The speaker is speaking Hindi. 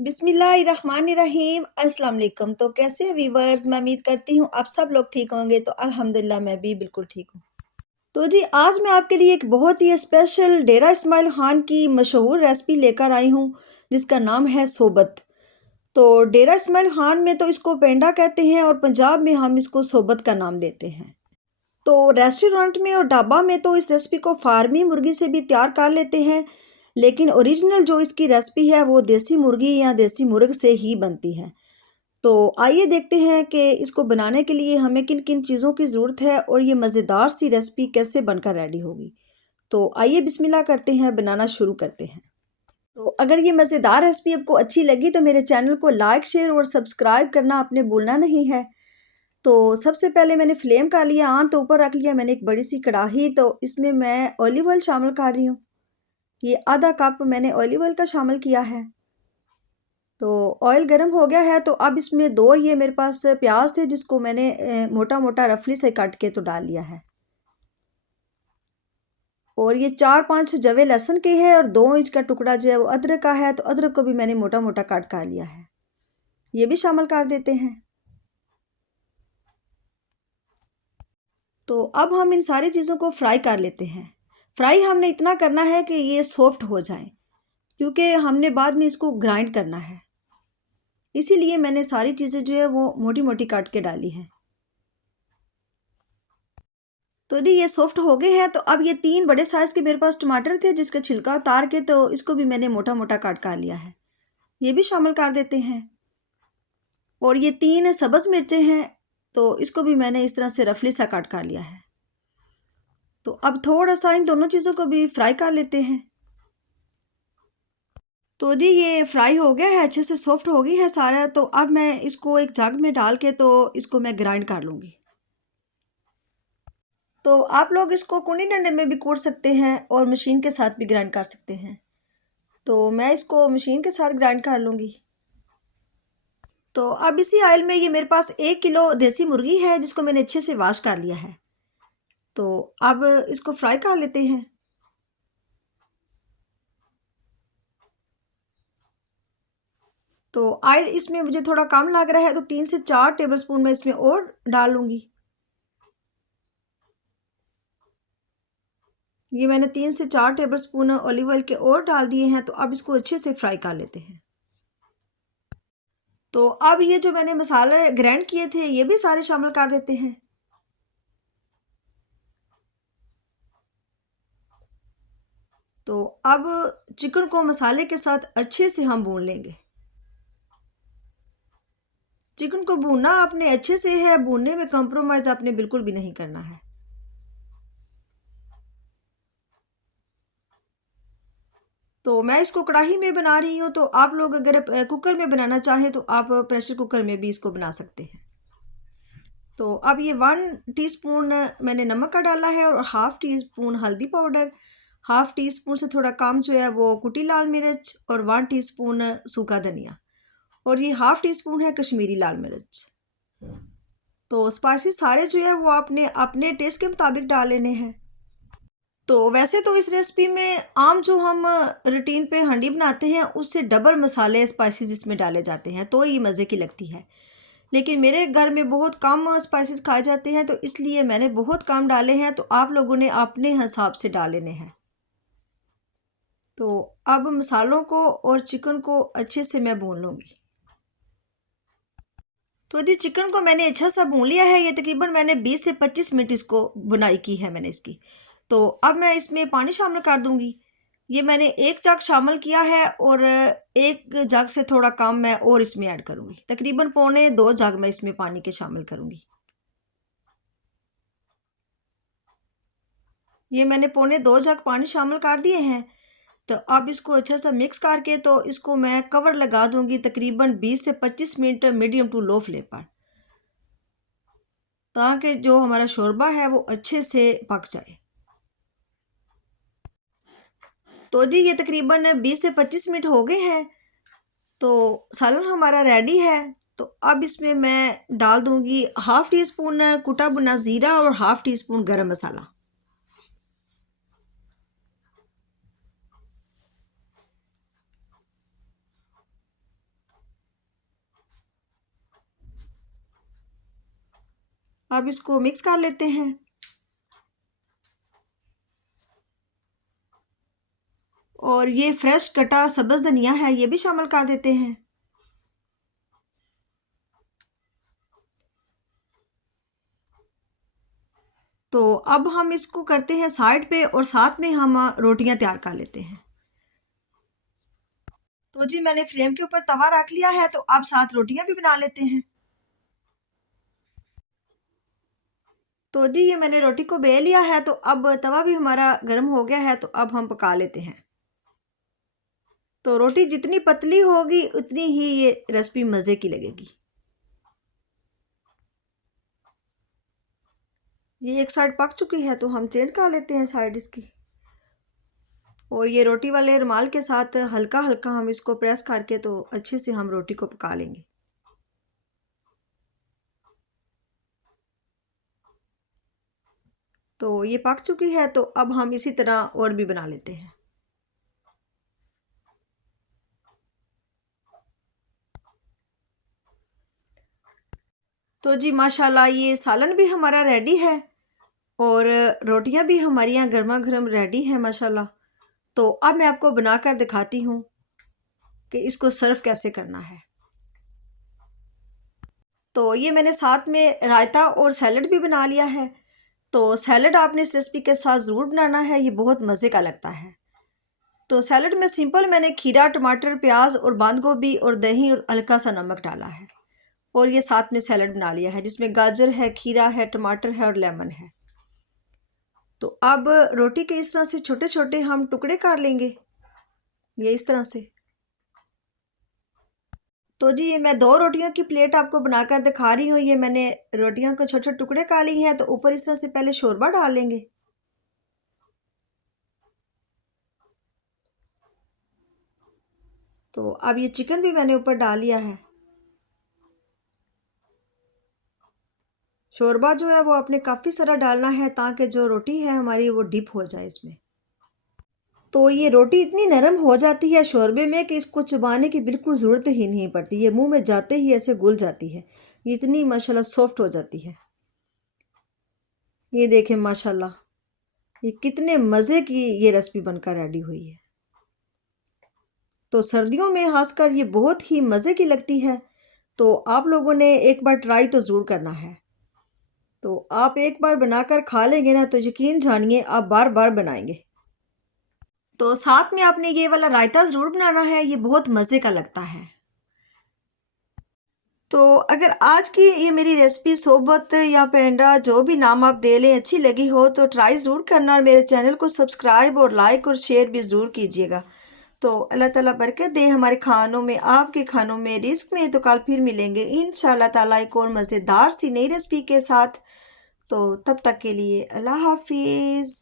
बिस्मिल्लाहिर्रहमानिर्रहीम अस्सलाम वालेकुम। तो कैसे हैं व्यूवर्स, मैं उम्मीद करती हूँ आप सब लोग ठीक होंगे। तो अल्हम्दुलिल्लाह मैं भी बिल्कुल ठीक हूँ। तो जी आज मैं आपके लिए एक बहुत ही स्पेशल डेरा इस्माइल खान की मशहूर रेसिपी लेकर आई हूँ जिसका नाम है सोबत। तो डेरा इस्माइल खान में तो इसको पेंडा कहते हैं और पंजाब में हम इसको सोबत का नाम देते हैं। तो रेस्टोरेंट में और ढाबा में तो इस रेसिपी को फार्मी मुर्गी से भी तैयार कर लेते हैं, लेकिन ओरिजिनल जो इसकी रेसिपी है वो देसी मुर्गी या देसी मुर्ग से ही बनती है। तो आइए देखते हैं कि इसको बनाने के लिए हमें किन किन चीज़ों की ज़रूरत है और ये मज़ेदार सी रेसिपी कैसे बनकर रेडी होगी। तो आइए बिस्मिल्लाह करते हैं, बनाना शुरू करते हैं। तो अगर ये मज़ेदार रेसिपी आपको अच्छी लगी तो मेरे चैनल को लाइक शेयर और सब्सक्राइब करना आपने भूलना नहीं है। तो सबसे पहले मैंने फ्लेम कर लिया, आन तो ऊपर रख लिया मैंने एक बड़ी सी कढ़ाई। तो इसमें मैं ऑलिव ऑयल शामिल कर रही हूँ। ये आधा कप मैंने ऑलिव ऑयल का शामिल किया है। तो ऑयल गर्म हो गया है तो अब इसमें दो ये मेरे पास प्याज थे जिसको मैंने मोटा मोटा रफली से काट के तो डाल लिया है। और ये 4-5 जवे लहसुन के हैं और 2 इंच का टुकड़ा जो है वो अदरक का है। तो अदरक को भी मैंने मोटा मोटा काट कर लिया है, ये भी शामिल कर देते हैं। तो अब हम इन सारी चीज़ों को फ्राई कर लेते हैं। फ्राई हमने इतना करना है कि ये सॉफ्ट हो जाए, क्योंकि हमने बाद में इसको ग्राइंड करना है। इसीलिए मैंने सारी चीज़ें जो है वो मोटी मोटी काट के डाली हैं। तो जी ये सॉफ्ट हो गए हैं। तो अब ये 3 बड़े साइज़ के मेरे पास टमाटर थे जिसका छिलका उतार के तो इसको भी मैंने मोटा मोटा काट कर लिया है, ये भी शामिल कर देते हैं। और ये 3 सब्ज़ मिर्चें हैं तो इसको भी मैंने इस तरह से रफली सा काट कर लिया है। तो अब थोड़ा सा इन दोनों चीज़ों को भी फ्राई कर लेते हैं। तो जी ये फ्राई हो गया है, अच्छे से सॉफ्ट हो गई है सारा। तो अब मैं इसको एक जग में डाल के तो इसको मैं ग्राइंड कर लूँगी। तो आप लोग इसको कूनी डंडे में भी कूट सकते हैं और मशीन के साथ भी ग्राइंड कर सकते हैं। तो मैं इसको मशीन के साथ ग्राइंड कर लूँगी। तो अब इसी ऑयल में ये मेरे पास 1 किलो देसी मुर्गी है जिसको मैंने अच्छे से वॉश कर लिया है। तो अब इसको फ्राई कर लेते हैं। तो ऑयल इसमें मुझे थोड़ा कम लग रहा है तो 3 से 4 टेबलस्पून मैं इसमें और डाल लूँगी। ये मैंने 3 से 4 टेबलस्पून ऑलिव ऑयल के और डाल दिए हैं। तो अब इसको अच्छे से फ्राई कर लेते हैं। तो अब ये जो मैंने मसाले ग्राइंड किए थे ये भी सारे शामिल कर देते हैं। तो अब चिकन को मसाले के साथ अच्छे से हम भून लेंगे। चिकन को भूनना आपने अच्छे से है, भूनने में कंप्रोमाइज़ आपने बिल्कुल भी नहीं करना है। तो मैं इसको कढ़ाई में बना रही हूँ। तो आप लोग अगर कुकर में बनाना चाहें तो आप प्रेशर कुकर में भी इसको बना सकते हैं। तो अब ये 1 टीस्पून मैंने नमक का डाला है और हाफ़ टी स्पून हल्दी पाउडर, हाफ़ टी स्पून से थोड़ा कम जो है वो कुटी लाल मिर्च और 1 टीस्पून सूखा धनिया और ये हाफ़ टी स्पून है कश्मीरी लाल मिर्च। तो स्पाइसेस सारे जो है वो आपने अपने टेस्ट के मुताबिक डाल लेने हैं। तो वैसे तो इस रेसिपी में आम जो हम रूटीन पे हांडी बनाते हैं उससे डबल मसाले स्पाइसेस इसमें डाले जाते हैं तो ये मज़े की लगती है। लेकिन मेरे घर में बहुत कम स्पाइसेस खाए जाते हैं तो इसलिए मैंने बहुत कम डाले हैं। तो आप लोगों ने अपने हिसाब से डाल लेने हैं। तो अब मसालों को और चिकन को अच्छे से मैं भून लूँगी। तो जी चिकन को मैंने अच्छा सा भून लिया है। ये तकरीबन मैंने 20 से 25 मिनट इसको बुनाई की है मैंने इसकी। तो अब मैं इसमें पानी शामिल कर दूंगी। ये मैंने 1 जग शामिल किया है और 1 जग से थोड़ा कम मैं और इसमें ऐड करूंगी। तकरीबन पौने 2 जग मैं इसमें पानी के शामिल करूंगी। ये मैंने पौने 2 जग पानी शामिल कर दिए हैं। तो अब इसको अच्छा सा मिक्स करके तो इसको मैं कवर लगा दूंगी तकरीबन 20 से 25 minute medium to low flame पर, ताकि जो हमारा शोरबा है वो अच्छे से पक जाए। तो जी ये तकरीबन 20 से 25 मिनट हो गए हैं। तो सालन हमारा रेडी है। तो अब इसमें मैं डाल दूंगी हाफ़ टी स्पून कुटा भुना ज़ीरा और हाफ़ टी स्पून गरम मसाला। अब इसको मिक्स कर लेते हैं। और ये फ्रेश कटा सब्ज़ धनिया है, ये भी शामिल कर देते हैं। तो अब हम इसको करते हैं साइड पे और साथ में हम रोटियां तैयार कर लेते हैं। तो जी मैंने फ्लेम के ऊपर तवा रख लिया है, तो अब साथ रोटियां भी बना लेते हैं। तो जी ये मैंने रोटी को बेल लिया है, तो अब तवा भी हमारा गर्म हो गया है, तो अब हम पका लेते हैं। तो रोटी जितनी पतली होगी उतनी ही ये रेसिपी मज़े की लगेगी। ये एक साइड पक चुकी है, तो हम चेंज कर लेते हैं साइड इसकी। और ये रोटी वाले रुमाल के साथ हल्का हल्का हम इसको प्रेस करके तो अच्छे से हम रोटी को पका लेंगे। तो ये पक चुकी है, तो अब हम इसी तरह और भी बना लेते हैं। तो जी माशाल्लाह ये सालन भी हमारा रेडी है और रोटियां भी हमारी यहाँ गर्मा गर्म रेडी है माशाल्लाह। तो अब मैं आपको बनाकर दिखाती हूँ कि इसको सर्व कैसे करना है। तो ये मैंने साथ में रायता और सैलड भी बना लिया है। तो सैलड आपने इस रेसिपी के साथ ज़रूर बनाना है, ये बहुत मज़े का लगता है। तो सैलड में सिंपल मैंने खीरा, टमाटर, प्याज और बंद गोभी और दही और हल्का सा नमक डाला है। और ये साथ में सैलड बना लिया है जिसमें गाजर है, खीरा है, टमाटर है और लेमन है। तो अब रोटी के इस तरह से छोटे छोटे हम टुकड़े कर लेंगे, ये इस तरह से। तो जी ये मैं 2 रोटियों की प्लेट आपको बनाकर दिखा रही हूँ। ये मैंने रोटियों को छोटे छोटे टुकड़े कर ली हैं। तो ऊपर इस तरह से पहले शोरबा डाल लेंगे। तो अब ये चिकन भी मैंने ऊपर डाल लिया है। शोरबा जो है वो आपने काफ़ी सारा डालना है ताकि जो रोटी है हमारी वो डिप हो जाए इसमें। तो ये रोटी इतनी नरम हो जाती है शोरबे में कि इसको चबाने की बिल्कुल ज़रूरत ही नहीं पड़ती। ये मुंह में जाते ही ऐसे घुल जाती है, ये इतनी माशाल्लाह सॉफ्ट हो जाती है। ये देखें माशाल्लाह, ये कितने मज़े की ये रेसिपी बनकर रेडी हुई है। तो सर्दियों में खासकर ये बहुत ही मज़े की लगती है। तो आप लोगों ने एक बार ट्राई तो ज़रूर करना है। तो आप एक बार बनाकर खा लेंगे ना तो यकीन जानिए आप बार बार बनाएंगे। तो साथ में आपने ये वाला रायता ज़रूर बनाना है, ये बहुत मज़े का लगता है। तो अगर आज की ये मेरी रेसिपी सोबत या पेंडा जो भी नाम आप दे लें अच्छी लगी हो तो ट्राई ज़रूर करना और मेरे चैनल को सब्सक्राइब और लाइक और शेयर भी ज़रूर कीजिएगा। तो अल्लाह ताला बरकत दे हमारे खानों में, आपके खानों में, रिस्क में। तो कल फिर मिलेंगे इंशाल्लाह ताला एक और मज़ेदार सी नई रेसिपी के साथ। तो तब तक के लिए अल्लाह हाफिज़।